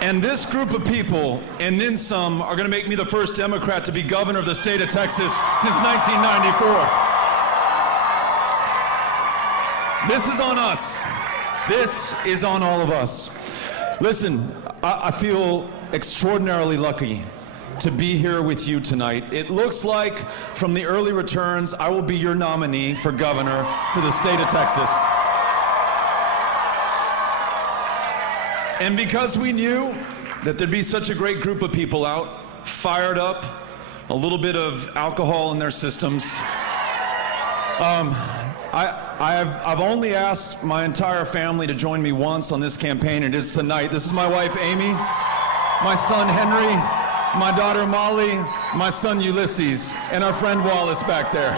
And this group of people, and then some, are going to make me the first Democrat to be governor of the state of Texas since 1994. This is on us. This is on all of us. Listen, I feel extraordinarily lucky to be here with you tonight. It looks like, from the early returns, I will be your nominee for governor for the state of Texas. And because we knew that there'd be such a great group of people out, fired up, a little bit of alcohol in their systems, I've only asked my entire family to join me once on this campaign, and it is tonight. This is my wife, Amy, my son, Henry, my daughter, Molly, my son, Ulysses, and our friend Wallace back there.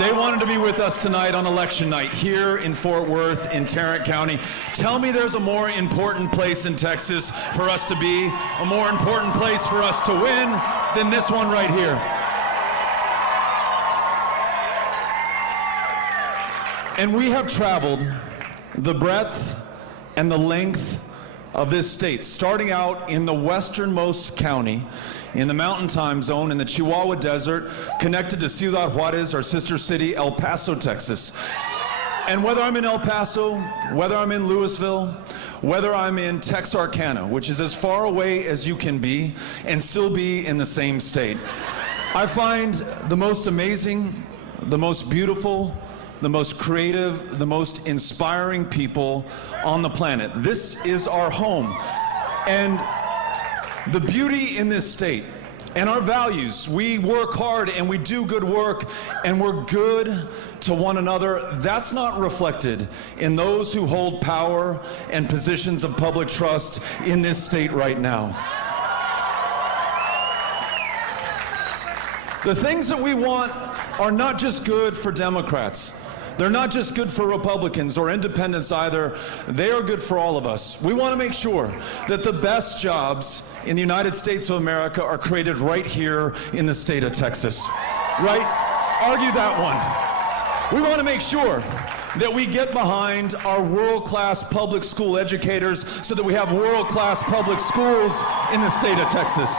They wanted to be with us tonight on election night here in Fort Worth in Tarrant County. Tell me there's a more important place in Texas for us to be, a more important place for us to win than this one right here. And we have traveled the breadth and the length of this state, starting out in the westernmost county, in the Mountain Time Zone, in the Chihuahua Desert, connected to Ciudad Juarez, our sister city, El Paso, Texas. And whether I'm in El Paso, whether I'm in Louisville, whether I'm in Texarkana, which is as far away as you can be and still be in the same state, I find the most amazing, the most beautiful, the most creative, the most inspiring people on the planet. This is our home. And the beauty in this state and our values, we work hard and we do good work and we're good to one another. That's not reflected in those who hold power and positions of public trust in this state right now. The things that we want are not just good for Democrats. They're not just good for Republicans or independents either. They are good for all of us. We want to make sure that the best jobs in the United States of America are created right here in the state of Texas. Right? Argue that one. We want to make sure that we get behind our world-class public school educators so that we have world-class public schools in the state of Texas.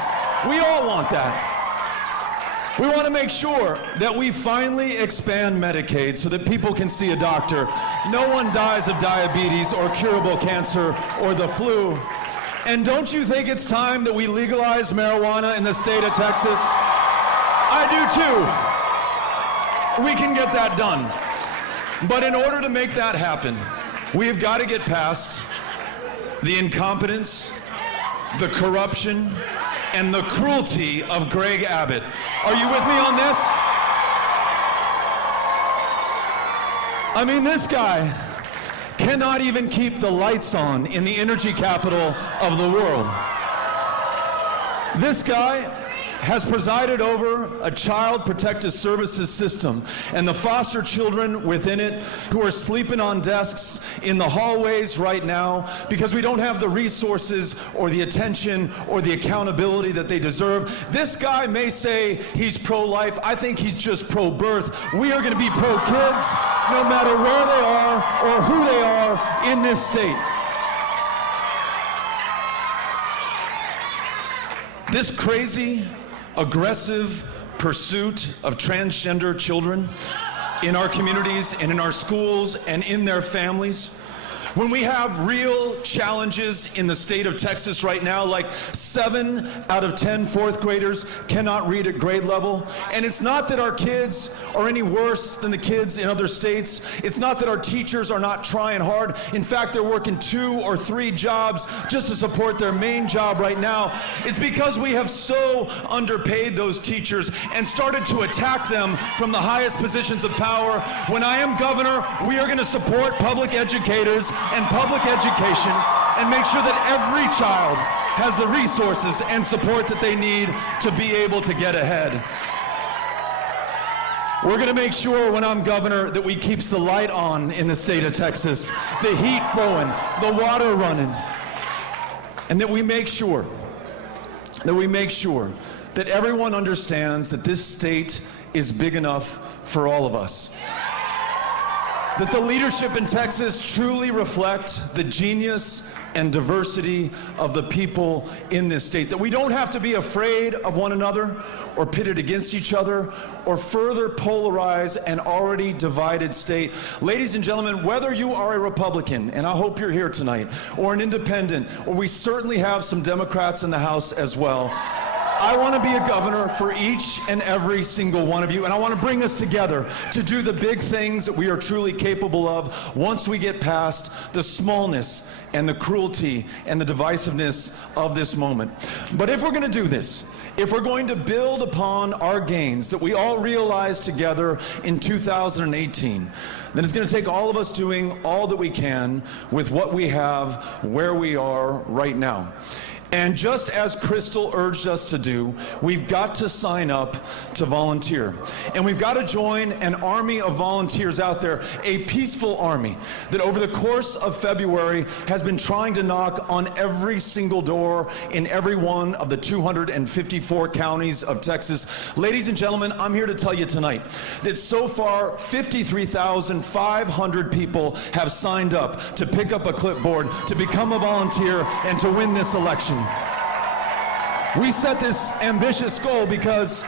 We all want that. We want to make sure that we finally expand Medicaid so that people can see a doctor. No one dies of diabetes or curable cancer or the flu. And don't you think it's time that we legalize marijuana in the state of Texas? I do too. We can get that done. But in order to make that happen, we've got to get past the incompetence, the corruption, and the cruelty of Greg Abbott. Are you with me on this? I mean, this guy cannot even keep the lights on in the energy capital of the world. This guy has presided over a child protective services system and the foster children within it who are sleeping on desks in the hallways right now because we don't have the resources or the attention or the accountability that they deserve. This guy may say he's pro-life. I think he's just pro-birth. We are going to be pro-kids no matter where they are or who they are in this state. This crazy, aggressive pursuit of transgender children in our communities and in our schools and in their families, when we have real challenges in the state of Texas right now, like 7 out of 10 fourth graders cannot read at grade level. And it's not that our kids are any worse than the kids in other states. It's not that our teachers are not trying hard. In fact, they're working 2 or 3 jobs just to support their main job right now. It's because we have so underpaid those teachers and started to attack them from the highest positions of power. When I am governor, we are going to support public educators and public education and make sure that every child has the resources and support that they need to be able to get ahead. We're going to make sure when I'm governor that we keep the light on in the state of Texas, the heat flowing, the water running, and that we make sure that everyone understands that this state is big enough for all of us. That the leadership in Texas truly reflect the genius, and diversity of the people in this state, that we don't have to be afraid of one another or pitted against each other or further polarize an already divided state. Ladies and gentlemen, whether you are a Republican, and I hope you're here tonight, or an independent, or we certainly have some Democrats in the House as well, I want to be a governor for each and every single one of you, and I want to bring us together to do the big things that we are truly capable of once we get past the smallness and the cruelty and the divisiveness of this moment. But if we're going to do this, if we're going to build upon our gains that we all realized together in 2018, then it's going to take all of us doing all that we can with what we have, where we are right now. And just as Crystal urged us to do, we've got to sign up to volunteer. And we've got to join an army of volunteers out there, a peaceful army that over the course of February has been trying to knock on every single door in every one of the 254 counties of Texas. Ladies and gentlemen, I'm here to tell you tonight that so far 53,500 people have signed up to pick up a clipboard, to become a volunteer, and to win this election. We set this ambitious goal because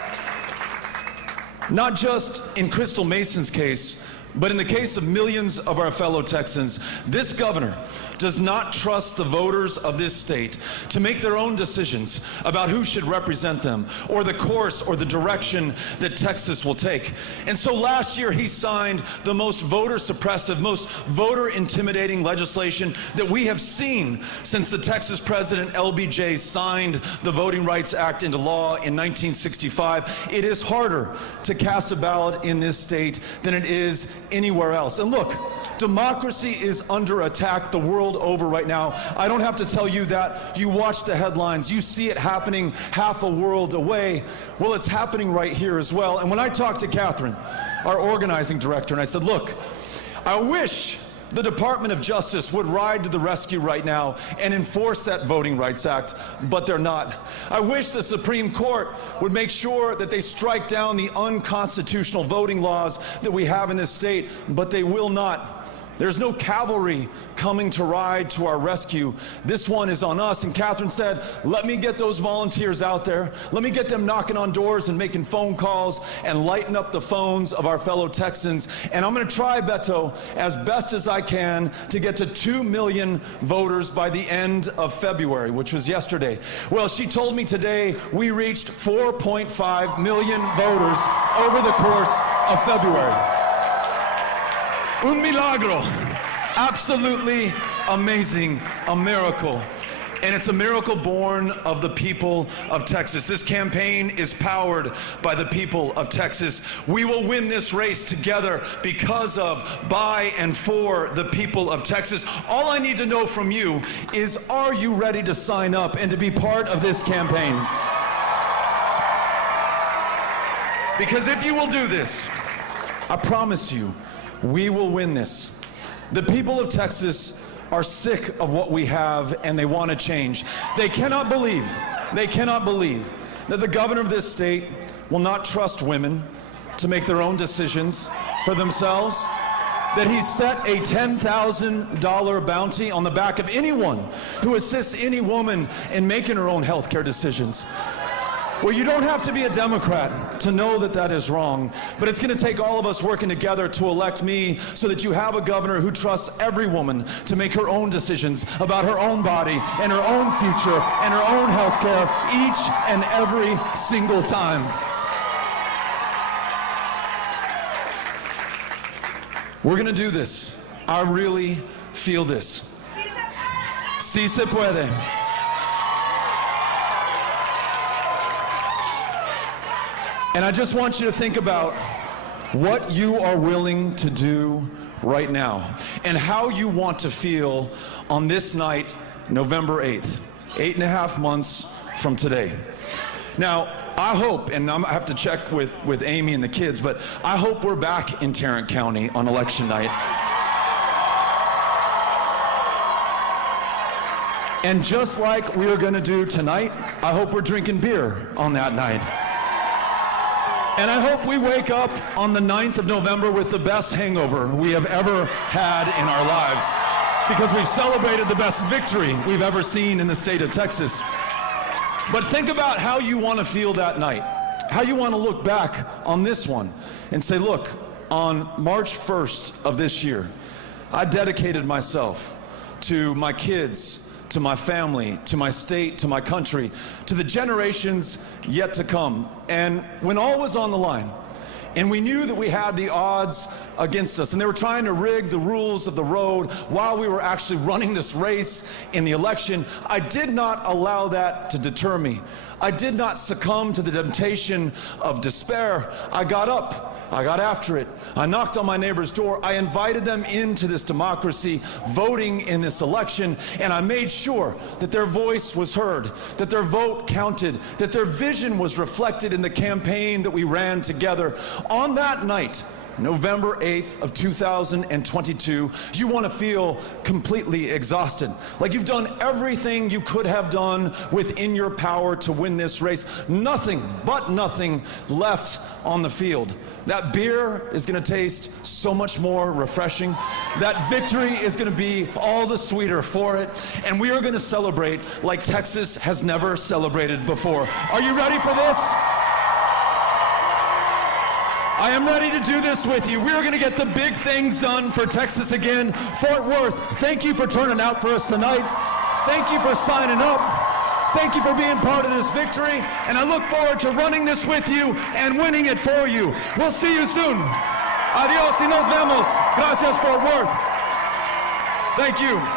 not just in Crystal Mason's case, but in the case of millions of our fellow Texans, this governor does not trust the voters of this state to make their own decisions about who should represent them or the course or the direction that Texas will take. And so last year he signed the most voter suppressive, most voter intimidating legislation that we have seen since the Texas president LBJ signed the Voting Rights Act into law in 1965. It is harder to cast a ballot in this state than it is anywhere else. And look, democracy is under attack the world over right now. I don't have to tell you that. You watch the headlines. You see it happening half a world away. Well, it's happening right here as well. And when I talked to Catherine, our organizing director, and I said, look, I wish the Department of Justice would ride to the rescue right now and enforce that Voting Rights Act, but they're not. I wish the Supreme Court would make sure that they strike down the unconstitutional voting laws that we have in this state, but they will not. There's no cavalry coming to ride to our rescue. This one is on us. And Catherine said, let me get those volunteers out there. Let me get them knocking on doors and making phone calls and lighting up the phones of our fellow Texans. And I'm going to try, Beto, as best as I can to get to 2 million voters by the end of February, which was yesterday. Well, she told me today we reached 4.5 million voters over the course of February. Un milagro. Absolutely amazing. A miracle. And it's a miracle born of the people of Texas. This campaign is powered by the people of Texas. We will win this race together because of, by, and for the people of Texas. All I need to know from you is, are you ready to sign up and to be part of this campaign? Because if you will do this, I promise you, we will win this. The people of Texas are sick of what we have and they want to change. They cannot believe that the governor of this state will not trust women to make their own decisions for themselves, that he set a $10,000 bounty on the back of anyone who assists any woman in making her own health care decisions. Well, you don't have to be a Democrat to know that that is wrong, but it's going to take all of us working together to elect me so that you have a governor who trusts every woman to make her own decisions about her own body and her own future and her own health care each and every single time. We're going to do this. I really feel this. Sí se puede. And I just want you to think about what you are willing to do right now and how you want to feel on this night, November 8th, 8.5 months from today. Now, I hope, and I have to check with Amy and the kids, but I hope we're back in Tarrant County on election night. And just like we are going to do tonight, I hope we're drinking beer on that night. And I hope we wake up on the 9th of November with the best hangover we have ever had in our lives. because we've celebrated the best victory we've ever seen in the state of Texas. But think about how you want to feel that night, how you want to look back on this one and say, look, on March 1st of this year, I dedicated myself to my kids, to my family, to my state, to my country, to the generations yet to come. And when all was on the line, and we knew that we had the odds against us, and they were trying to rig the rules of the road while we were actually running this race in the election, I did not allow that to deter me. I did not succumb to the temptation of despair. I got up. I got after it. I knocked on my neighbor's door. I invited them into this democracy, voting in this election, and I made sure that their voice was heard, that their vote counted, that their vision was reflected in the campaign that we ran together. On that night, November 8th of 2022, you want to feel completely exhausted, like you've done everything you could have done within your power to win this race. Nothing but nothing left on the field. That beer is going to taste so much more refreshing. That victory is going to be all the sweeter for it. And we are going to celebrate like Texas has never celebrated before. Are you ready for this? I am ready to do this with you. We are going to get the big things done for Texas again. Fort Worth, thank you for turning out for us tonight. Thank you for signing up. Thank you for being part of this victory. And I look forward to running this with you and winning it for you. We'll see you soon. Adios y nos vemos. Gracias, Fort Worth. Thank you.